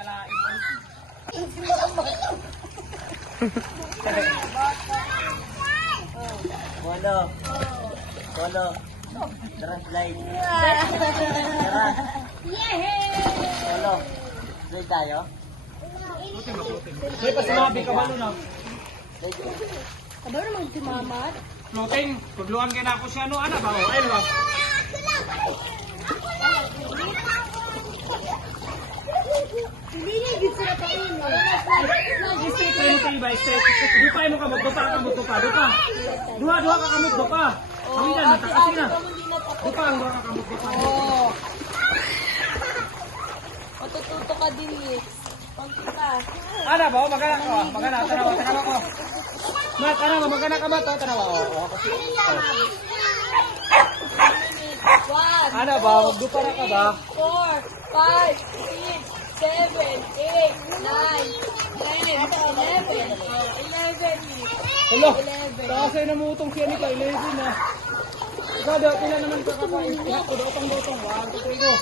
kalain. Polo. Polo. Tara, slide. Tara. Polo. Slide tayo? May pasinabi ka ba nun ah? Ano naman si Mamat? Floating, tudluan kayo na ako siya no, ano ba? Ayun ba? Hindi niya gid sila pa yun. Straight tayo mo kayo ba? Straight. Dupay mo kamot, dupa ka kamot, dupa. Dupa. Duha ka kamot, dupa. Kami dyan, matakasin na. Dupa ang duha ka kamot, dupa. Oo. Matututo ka din, Liz. Pangkita. Ano ba? Magana ka. Magana, tanawa ko. Mat, tanawa, magana ka mat. Tanawa. Ano ba? Magdupa na ka ba? 4, 5, 6, 7, 8, 9, 10, 11. 11. Hello. Kasi namutong siya ni ka, 11 na. Ikaw daw, pila naman ka kakain. Ihap ko, dotong. 1, 2, 3, go.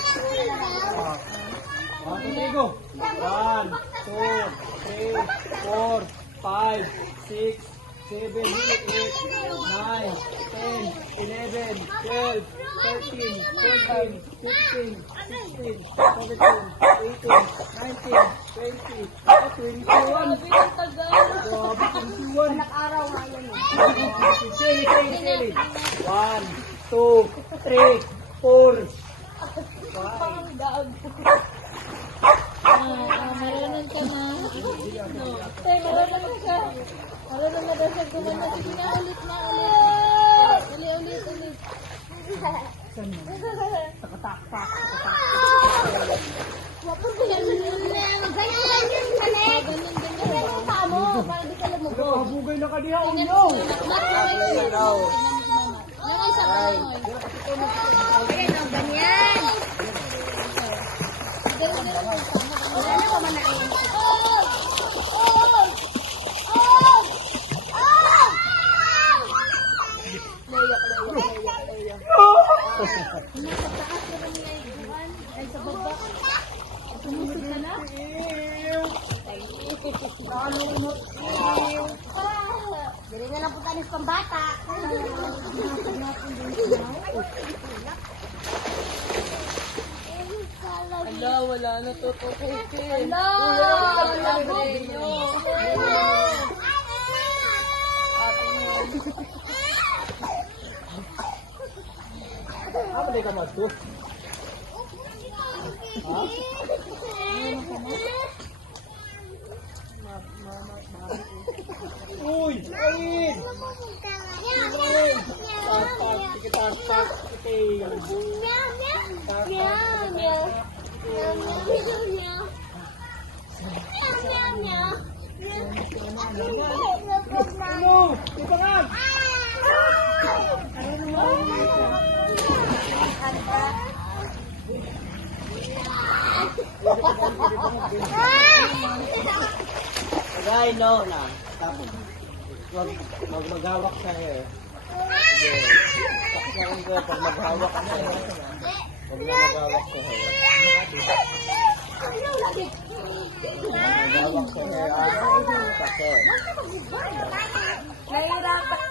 1, 2, 3, go. 1, 2, 3, 4, 5, 6, 7, 8, 9, 10, 11, 12, 13, 14, 15, 16, 17, 18, 19, 20, 21. Grabe, 21. Araw nga yan. Sili. 1, 2, 3, 4, 5. Marunong ka na. Tay, marunong ka. Marunong na daw siya gumana. Sige na, ulit. Ulit. Wapag ko yan. Ganyan. Paano? Para di ka lumugo. Habugay na ka diha, unyaw. Langoy sa langoy. Ayan o, ganyan. Wala na pa manain. Nakataas na rin niya iguan. Ay, sa baba. Sumusod ka na? Dili na lang po tanis pang bata. Ala, wala na tutukukin. Ala, wala nyo. Apa dia kamar tu? Ha? Uy, ain. Tak. Ano? Ipangan. Agay, no, na. Tapos, maghawak sa hair. Paksakin ko, pag maghawak ka sa hair. Huwag na maghawak sa hair. Maghawak sa hair. Kasi. Nahirapan.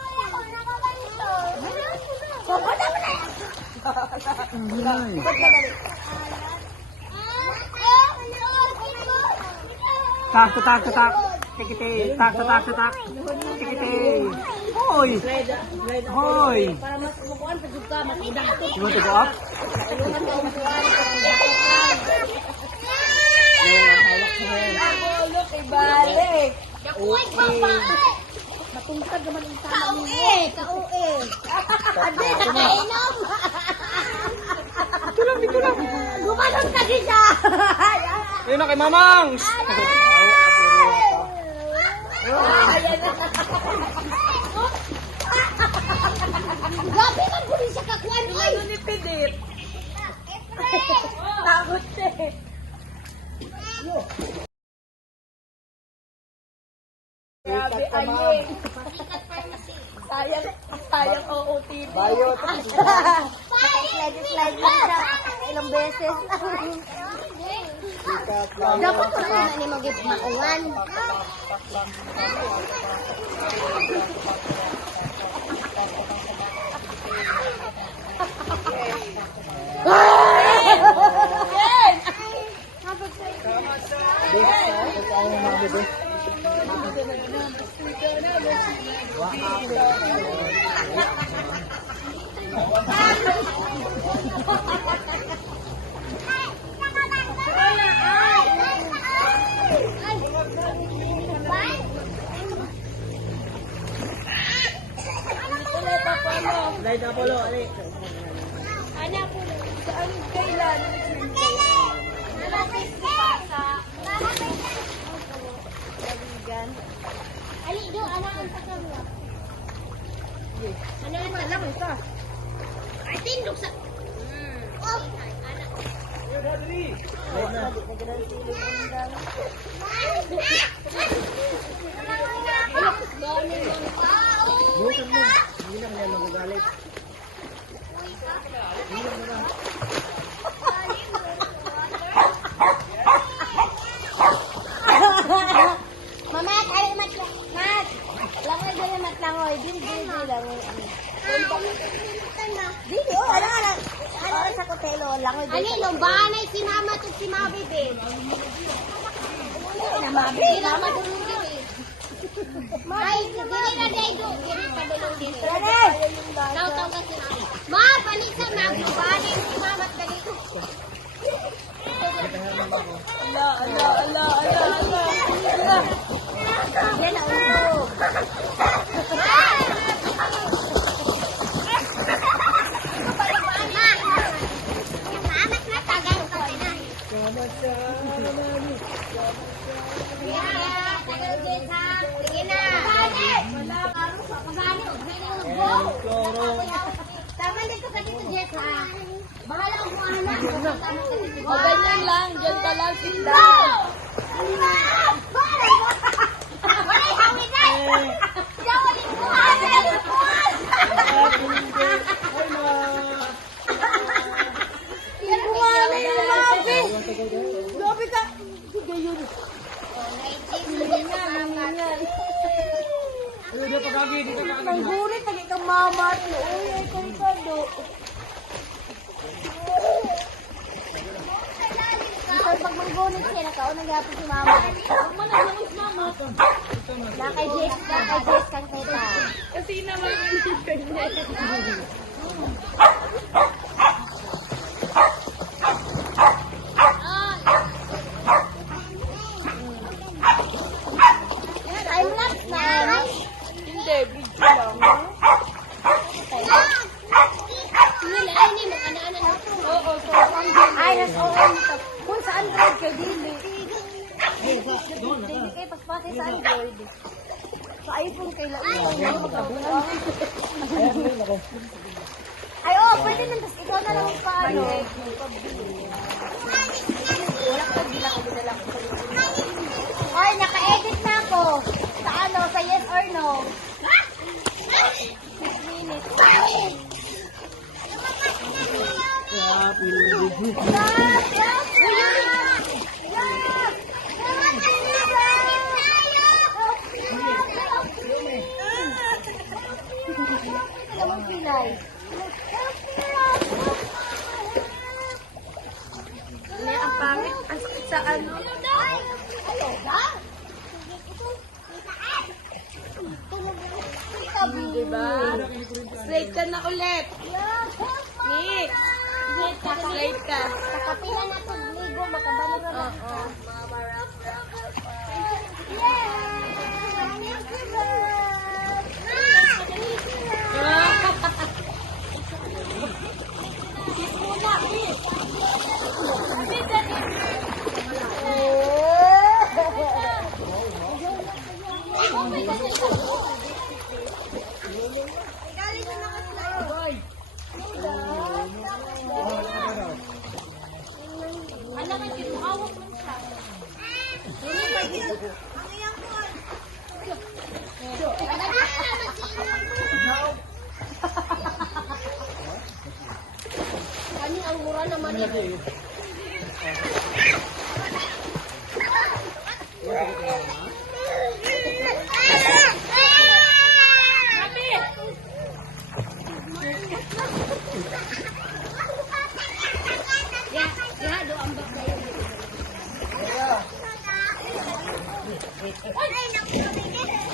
Tak. Tikiti. Tak. Tikiti. Hoy. Hoy. Para mas kumukuhan sa juga, mas idakot. You want to go up? Ilungan mo ang kuhan. Ako, look, ibalik. Matungkad naman ang tama niyo. Kaue. Adi, nakainom. Dito lang. Gumanon ka din siya. Ayun na kay Mamang. Ayan na. Gabi man ko rin siya kakuan. Ano ni Pidit? Takot eh. Grabe, ayun. Sayang OOTV. Bayot. Slide lang siya. Ilang beses. Dapat ko na ni magit makuan. Light Apollo, ali. Anak po, saan kailan? Ali, do anak ang pagkawa. Ano ang alam ito? I think looks sa. Oh. Hindi na kaya magagalit. Mama, kali mat. Langoy dali mat langoy. Dili langoy. Dili oh, ano sa kotelo langoy. Ani lombahan ay si mama at si Mabi din. Na Mabi, mama dulong dili. Ay, dili na day do, dili pa dulong dili. Taw ka si mama. Ma, panisan na lombahan ay si mama at dali. Ala. Yan na ulo. Tama dito ka dito, Jess, ha? Bahala ang buhanan. O ganyan lang, dyan ka lang sila. Ay, hawin na! Jawa din buhanan! Yan buhanan yung mabi! Gabi ka! Sige yun. Ano na pagkagi, dito ka May gurit, lagi kang mama. Uy, ay kong kado. Pag manggunit siya, nakaon naghapon si mama. Huwag mo na langis, mama. Nakay Jess kang kita. Kasi naman yung ganyan. I'm not na. Hindi, video lang. Oo, so, Ay, nasa OM nito. Kung sa Android kay Dili. Dili kay pagpasay sa Android. Sa iPhone kay Laura. Ay, oo, pwede nang tas ikaw na lang paano. Wala ko, bila ko dinala ko sa link. Ay, naka-edit na ako. Sa ano, sa yes or no. 6 minutes. Yung Pinay. may ang pangit. As sa ano? Diba? Slate ka na ulit. Nick. Slate ka. Nakapila na ito, ligo, makabalog na. Oo. Kami ang mura naman ito. Ay, naku, kapitid.